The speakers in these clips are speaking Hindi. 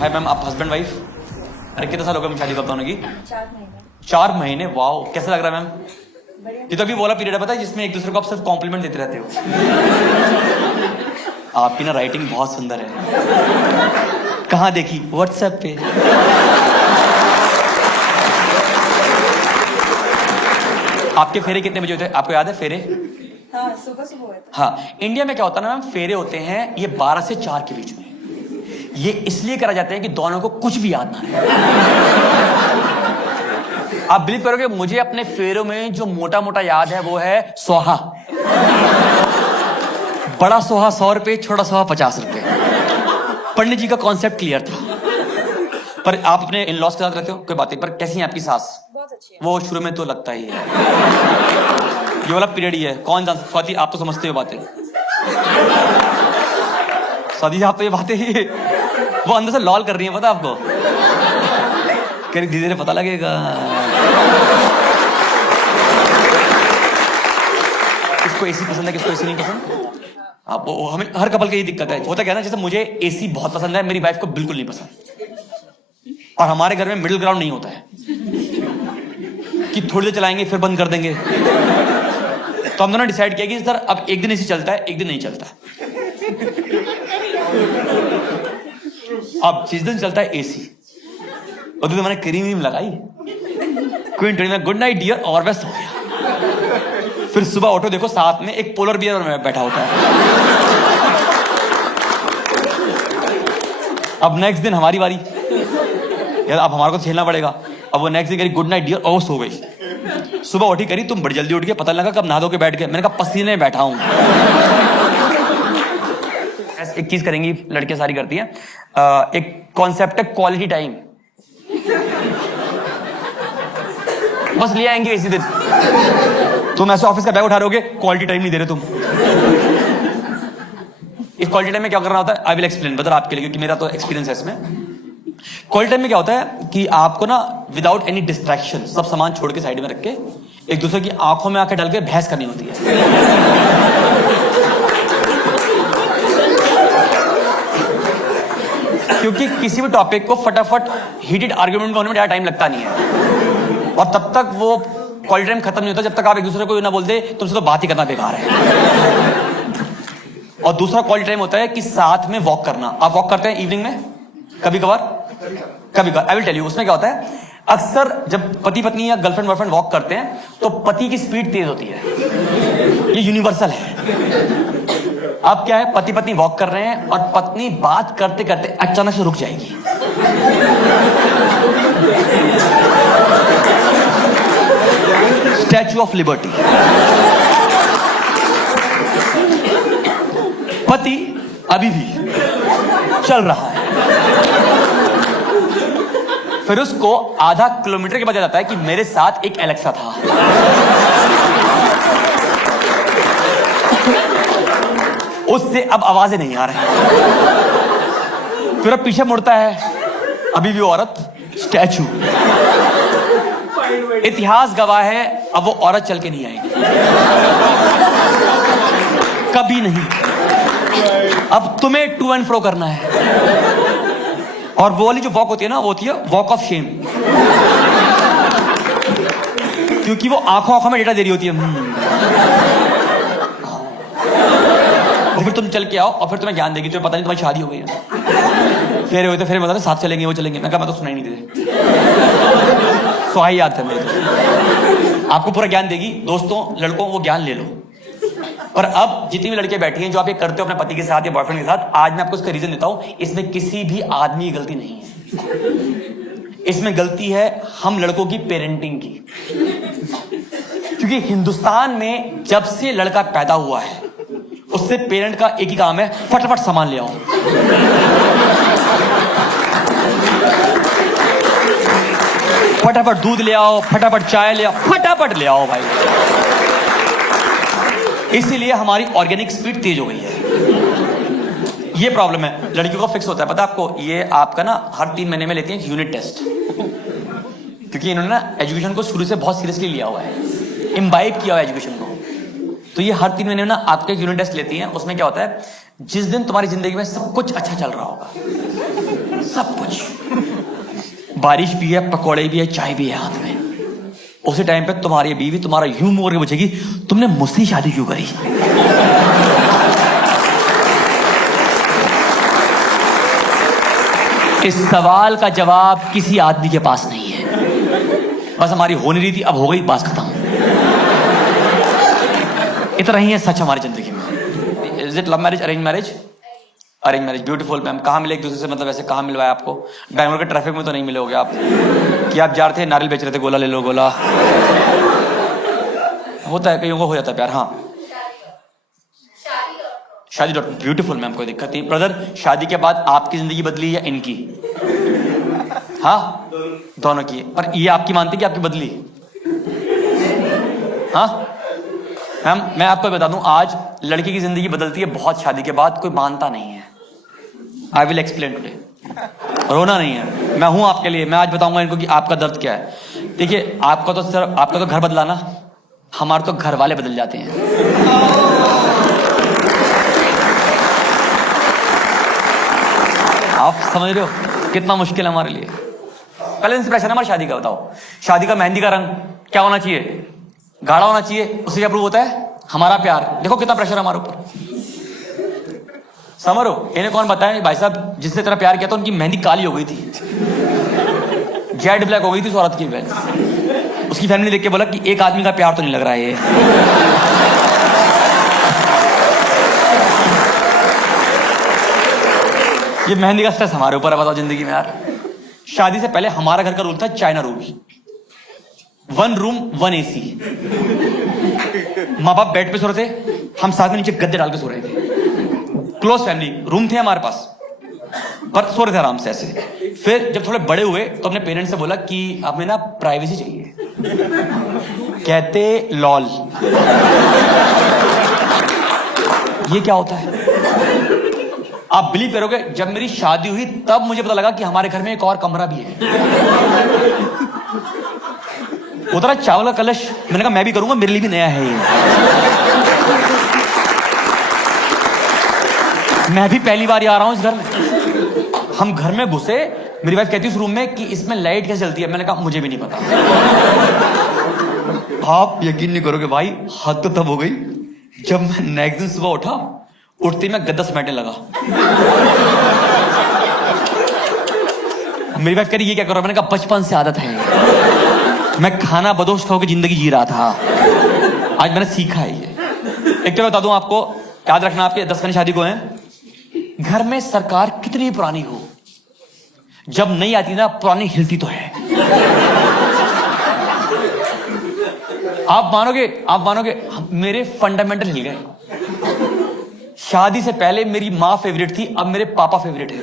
हाय मैम, आप हस्बैंड वाइफ? अरे कितने साल हो गए शादी करता होने की? 4 महीने। 4 महीने? वाओ, कैसा लग रहा है मैम? बढ़िया। ये तो अभी वाला पीरियड है पता है, जिसमें एक दूसरे को आप सिर्फ कॉम्प्लीमेंट देते रहते हो। आपकी ना राइटिंग बहुत सुंदर है। कहाँ देखी? व्हाट्सएप पे। आपके फेरे कितने बजे होते हैं, आपको याद है फेरे? हाँ, सुबह सुबह हुए थे। हाँ, इंडिया में क्या होता है ना मैम, फेरे होते हैं ये 12 से 4 के बीच में। ये इसलिए करा जाते हैं कि दोनों को कुछ भी याद ना रहे। आप बिलीव करोगे, मुझे अपने फेरों में जो मोटा मोटा याद है वो है सोहा। बड़ा सोहा 100 रुपए, छोटा सोहा 50 रुपए। पंडित जी का कॉन्सेप्ट क्लियर था। पर आप अपने इन लॉज के साथ रहते हो, कोई बात नहीं, पर कैसी है आपकी सास? बहुत अच्छी है। वो शुरू में तो लगता ही है, ये वाला पीरियड ही है। कौन जान, स्वाति आप तो समझते हो बातें। स्वाति आप तो ये बातें ही, वो अंदर से लॉल कर रही है, पता आपको? कह रही धीरे धीरे पता लगेगा। किसको एसी पसंद है, किसको एसी नहीं पसंद? आप हमें हर कपल की यही दिक्कत है। होता क्या है ना, जैसे मुझे एसी बहुत पसंद है, मेरी वाइफ को बिल्कुल नहीं पसंद। और हमारे घर में मिडिल ग्राउंड नहीं होता है कि थोड़ी देर चलाएंगे फिर बंद कर देंगे। तो हम दोनों डिसाइड किया कि सर अब एक दिन एसी चलता है, एक दिन नहीं चलता। अब जिस दिन चलता है एसी, और तो मैंने क्रीम लगाई, क्वीन में गुड नाइट डियर और वेस्ट हो गया। फिर सुबह ऑटो देखो, साथ में एक पोलर बियर में बैठा होता है। अब नेक्स्ट दिन हमारी बारी, यार अब हमारे को झेलना पड़ेगा। अब वो नेक्स्ट दिन करी गुड नाइट डियर और सो गई। सुबह उठी करी, तुम बड़ी जल्दी उठ गए, पता लगा कब नहा धो के बैठ गए। मैंने कहा पसीने में बैठा हूं। एक चीज करेंगी लड़कियां सारी करती हैं, एक कॉन्सेप्ट है क्वालिटी टाइम। बस ले आएंगे इसी दिन। तुम ऐसे ऑफिस का बैग उठा रहे होगे, क्वालिटी टाइम नहीं दे रहे तुम। इस क्वालिटी टाइम में क्या करना होता है, आई विल एक्सप्लेन, बता आपके लिए, क्योंकि मेरा तो एक्सपीरियंस है इसमें। क्वालिटी टाइम में क्या होता है कि आपको ना विदाउट एनी डिस्ट्रैक्शन, सब सामान छोड़ के साइड में रख के एक दूसरे की आंखों में आंखें डाल के बहस करनी होती है। क्योंकि किसी भी टॉपिक को फटाफट हीटेड आर्ग्यूमेंट होने में ज्यादा टाइम लगता नहीं है, और तब तक वो क्वालिटी टाइम खत्म नहीं होता जब तक आप एक दूसरे को ना बोल दे तुमसे तो बात ही करना बेकार है। और दूसरा क्वालिटी टाइम होता है कि साथ में वॉक करना। आप वॉक करते हैं इवनिंग में कभी कभार? कभी कभार। आई विल टेल यू, उसमें क्या होता है, अक्सर जब पति पत्नी या गर्लफ्रेंड बॉयफ्रेंड वॉक करते हैं तो पति की स्पीड तेज होती है, ये यूनिवर्सल है। अब क्या है, पति पत्नी वॉक कर रहे हैं और पत्नी बात करते करते अचानक से रुक जाएगी। Statue of liberty. पति अभी भी चल रहा है, फिर उसको आधा किलोमीटर के बाद जाता है कि मेरे साथ एक एलेक्सा था। उससे अब आवाजें नहीं आ रही। फिर अब पीछे मुड़ता है, अभी भी औरत स्टैचू। इतिहास गवाह है, अब वो औरत चल के नहीं आएगी, कभी नहीं। अब तुम्हें टू एंड फ्रो करना है। और वो वाली जो वॉक होती है ना, वो होती है वॉक ऑफ शेम, क्योंकि वो आंखों आंखों में डेटा दे रही होती है। और फिर तुम चल के आओ और फिर तुम्हें ज्ञान देगी, तुम्हें पता नहीं तुम्हारी शादी हो गई है। फेरे होते फिर बता साथ चलेंगे, वो चलेंगे। मैं कहा मैं तो सुनाई नहीं दे, सुहाई याद था मेरे। आपको पूरा ज्ञान देगी। दोस्तों लड़कों, वो ज्ञान ले लो। पर अब जितनी भी लड़कियां बैठी हैं जो आप ये करते हो अपने पति के साथ या बॉयफ्रेंड के साथ, आज मैं आपको इसका रीजन देता हूं। इसमें किसी भी आदमी की गलती नहीं है, इसमें गलती है हम लड़कों की पेरेंटिंग की। क्योंकि हिंदुस्तान में जब से लड़का पैदा हुआ है, उससे पेरेंट का एक ही काम है, फटाफट सामान ले आओ। फटाफट दूध ले आओ, फटाफट चाय ले आओ, फटाफट ले आओ भाई। इसीलिए हमारी ऑर्गेनिक स्पीड तेज हो गई है। ये प्रॉब्लम है। लड़कियों का फिक्स होता है, पता है आपको, ये आपका ना हर 3 महीने में लेती हैं यूनिट टेस्ट, क्योंकि इन्होंने ना एजुकेशन को शुरू से बहुत सीरियसली लिया हुआ है, इम्बाइब किया हुआ है एजुकेशन को। तो ये हर 3 महीने में ना आपके यूनिट टेस्ट लेती हैं। उसमें क्या होता है, जिस दिन तुम्हारी जिंदगी में सब कुछ अच्छा चल रहा होगा, सब कुछ, बारिश भी है, पकौड़े भी है, चाय भी है हाथ में, उसी टाइम पे तुम्हारी बीवी तुम्हारा यूं मुंह करके पूछेगी, तुमने मुझसे शादी क्यों करी? इस सवाल का जवाब किसी आदमी के पास नहीं है। बस हमारी हो नहीं रही थी, अब हो गई, बात खत्म। इतना ही है सच हमारी जिंदगी में। Is it love marriage, arrange marriage? Arrange marriage, beautiful ma'am. कहाँ मिले एक दूसरे से, मतलब ऐसे कहाँ मिलवाया आपको? बैंगलोर के ट्रैफिक में तो नहीं मिले होगे आप, कि आप जा रहे थे नारियल बेच रहे थे, गोला ले लो गोला। होता है, कईयों को हो जाता है प्यार। हाँ, शादी डॉट ब्यूटीफुल मैम, कोई दिक्कत नहीं। ब्रदर, शादी के बाद आपकी जिंदगी बदली या इनकी? हाँ, दोनों की। पर ये आपकी मानती कि आपकी बदली? हाँ मैम, मैं आपको बता दूं, आज लड़की की जिंदगी बदलती है बहुत शादी के बाद, कोई मानता नहीं है। I will explain today. रोना नहीं है, मैं हूं आपके लिए। मैं आज बताऊंगा इनको कि आपका दर्द क्या है। देखिए, आपका तो घर बदला ना, हमारे तो घर वाले बदल जाते हैं। आप समझ रहे हो कितना मुश्किल है हमारे लिए। पहले दिन से प्रेशर है हमारी शादी का। बताओ, शादी का मेहंदी का रंग क्या होना चाहिए? गाढ़ा होना चाहिए। उससे क्या प्रूव होता है? हमारा प्यार। देखो कितना प्रेशर है हमारे ऊपर। समझ रहे हो? इन्हें कौन बताए भाई साहब, जिससे तेरा प्यार किया था उनकी मेहंदी काली हो गई थी, जेड ब्लैक हो गई थी उस औरत की बहन। उसकी फैमिली देख के बोला कि एक आदमी का प्यार तो नहीं लग रहा है ये। ये मेहंदी का स्ट्रेस हमारे ऊपर है। बताओ जिंदगी में यार, शादी से पहले हमारा घर का रूल था चाइना रूल, 1 रूम 1 AC। माँ बाप बेड पे सो रहे थे, हम साथ में नीचे गद्दे डाल के सो रहे थे। क्लोज फैमिली, रूम थे हमारे पास, पर सो रहे थे आराम से ऐसे। फिर जब थोड़े बड़े हुए तो अपने पेरेंट्स से बोला कि हमें ना प्राइवेसी चाहिए। कहते लॉल, ये क्या होता है? आप बिलीव करोगे, जब मेरी शादी हुई तब मुझे पता लगा कि हमारे घर में एक और कमरा भी है। उतरा चावल का कलश, मैंने कहा मैं भी करूंगा, मेरे लिए भी नया है ये। मैं भी पहली बार आ रहा हूं इस घर में। हम घर में घुसे, मेरी वाइफ कहती है उस रूम में कि इसमें लाइट कैसे जलती है? मैंने कहा मुझे भी नहीं पता। आप यकीन नहीं करोगे भाई, हद तो तब हो गई जब मैं नेक्स्ट दिन सुबह उठा, उठते मैं गद्दा समेटने लगा। मेरी वाइफ कह रही ये क्या करो? मैंने कहा बचपन से आदत है, मैं खाना बदोश होकर जिंदगी जी रहा था, आज मैंने सीखा है ये। एक तो बता दूं आपको, याद रखना, आपके 10 महीने शादी को हैं, घर में सरकार कितनी पुरानी हो, जब नहीं आती ना पुरानी हिलती तो है। आप मानोगे मेरे फंडामेंटल हिल गए। शादी से पहले मेरी माँ फेवरेट थी, अब मेरे पापा फेवरेट है।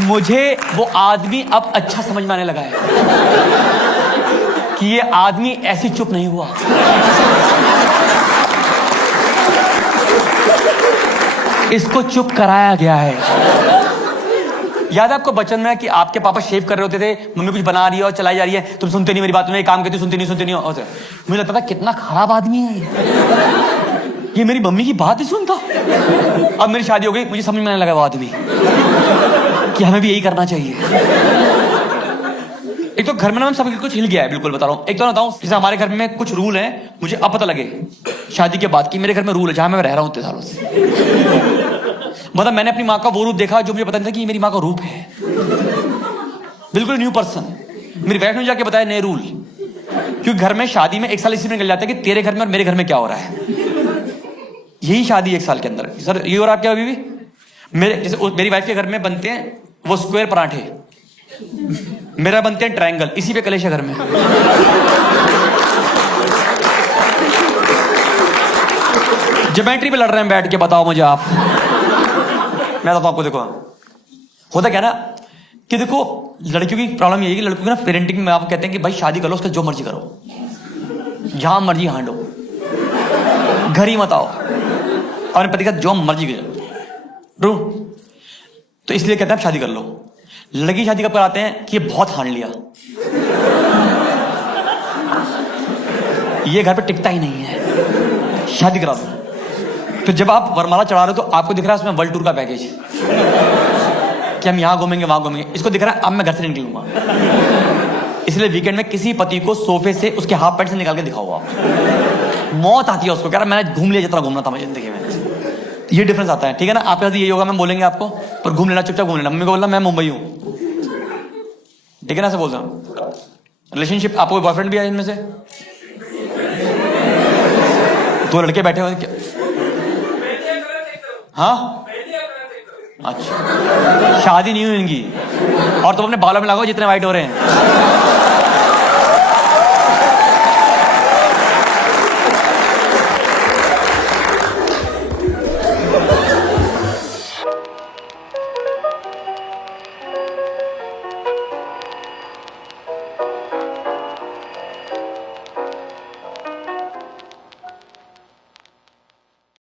मुझे वो आदमी अब अच्छा समझ में आने लगा है कि ये आदमी ऐसे चुप नहीं हुआ। इसको चुप कराया गया है। याद है आपको बचपन में कि आपके पापा शेव कर रहे होते थे, मम्मी कुछ बना रही है और चलाई जा रही है, तुम सुनते नहीं मेरी बात, तुम्हें काम कहती सुनते नहीं हो। मुझे लगता था कितना खराब आदमी है ये मेरी मम्मी की बात ही सुनता। अब मेरी शादी हो गई, मुझे समझ में आने लगा वो आदमी कि हमें भी यही करना चाहिए। एक तो घर में ना सब कुछ हिल गया है, बिल्कुल बता रहा हूँ। एक तो बताऊं, जैसे हमारे घर में कुछ रूल हैं, मुझे अब पता लगे शादी के बाद कि मेरे घर में रूल है, जहां मैं रह रहा हूं इतने सालों से। मतलब मैंने अपनी माँ का वो रूप देखा जो मुझे पता नहीं था कि मेरी माँ का रूप है, बिल्कुल न्यू पर्सन। मेरी वाइफ ने जाके बताया नए रूल, क्योंकि घर में शादी में 1 साल इसी में निकल जाता है कि तेरे घर में और मेरे घर में क्या हो रहा है। यही शादी 1 साल के अंदर। सर ये हो रहा है क्या? अभी भी मेरी वाइफ के घर में बनते हैं वो स्क्वायर पराठे, मेरा बनते हैं ट्रायंगल, इसी पे कलेश है घर में। ज्योमेट्री पे लड़ रहे हैं बैठ के, बताओ मुझे आप। मैं बताता हूं आपको, देखो होता क्या ना कि देखो लड़कियों की प्रॉब्लम यही है कि लड़कियों की ना पेरेंटिंग में आप कहते हैं कि भाई शादी कर लो, उसका जो मर्जी करो, जहां मर्जी हांडो, घर ही मत आओ, अपने पति का जो मर्जी करो। तो इसलिए कहते हैं आप शादी कर लो। लड़की शादी कब कराते हैं कि ये बहुत हांड लिया, ये घर पे टिकता ही नहीं है, शादी करा दो। तो जब आप वरमाला चढ़ा रहे हो तो आपको दिख रहा है उसमें वर्ल्ड टूर का पैकेज कि हम यहाँ घूमेंगे वहां घूमेंगे, इसको दिख रहा है अब मैं घर से नहीं निकलूंगा। इसलिए वीकेंड में किसी पति को सोफे से उसके हाफ पैंट से निकाल के दिखाओ आप, मौत आती है उसको, कह रहा मैंने घूम लिया जितना घूमना था मैं जिंदगी में। ये डिफरेंस आता है, ठीक है ना। आपके साथ यही होगा, मैं बोलेंगे आपको, पर घूम लेना, चुपचाप घूम लेना। मम्मी को बोलना मैं मुंबई हूँ, ठीक है ना, ऐसे बोलता हूँ। रिलेशनशिप, आपको बॉयफ्रेंड भी है इनमें से? दो लड़के बैठे हुए क्या? हाँ अच्छा, शादी नहीं हुई इनकी, और तुम अपने बालों में लगाओ जितने वाइट हो रहे हैं।